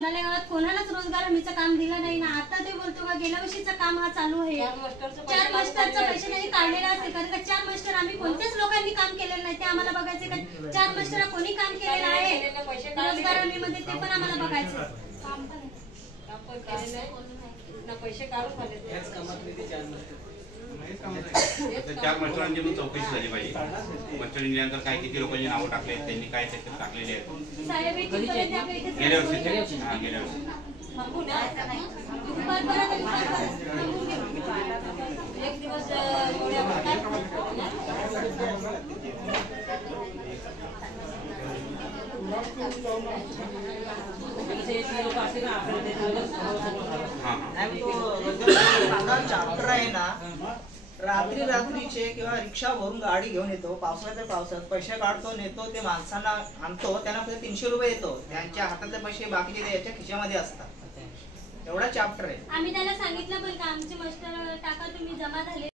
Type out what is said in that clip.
नाल्या गावात कोणालाच रोजगार हमीचं काम दिलं नाही ना। आता ते बोलतो का गेल्या वर्षीचं काम हा चालू आहे। 4 मास्टरचा पैसे नाही काढलेला असेल, कारण का 4 मास्टर आम्ही कोणत्याच लोकांनी काम केलेलं नाही, ते आम्हाला बघायचे का 4 मास्टर कोणी काम केलेलं आहे रोजगार हमीमध्ये, ते पण आम्हाला बघायचं। काम पण केलेलं आहे ना, पैसे काढून आले याच कामात ते 4 मास्टर 4 मास्टरांची पण चौकशी झाली पाहिजे। मास्टर निल्यानंतर काय किती लोकांची नावं टाकले, त्यांनी काय त्याच्यात टाकलेले आहेत साहेब गेल्या वर्षी गेल्या वर्षी एक दिवस चॅप्टर आहे ना, रात्रीचे किंवा रिक्षा भरून गाडी घेऊन येतो, पावसाळ्यात पैसे काढतो, नेतो, ते माणसांना आणतो, त्यांना फक्त 300 रुपये येतो, त्यांच्या हातातले पैसे बाकीचे याच्या खिशामध्ये असतात। एवढा चॅप्टर आहे। आम्ही त्याला सांगितलं पण का आमचे मास्टर टाका तुम्ही जमा झाले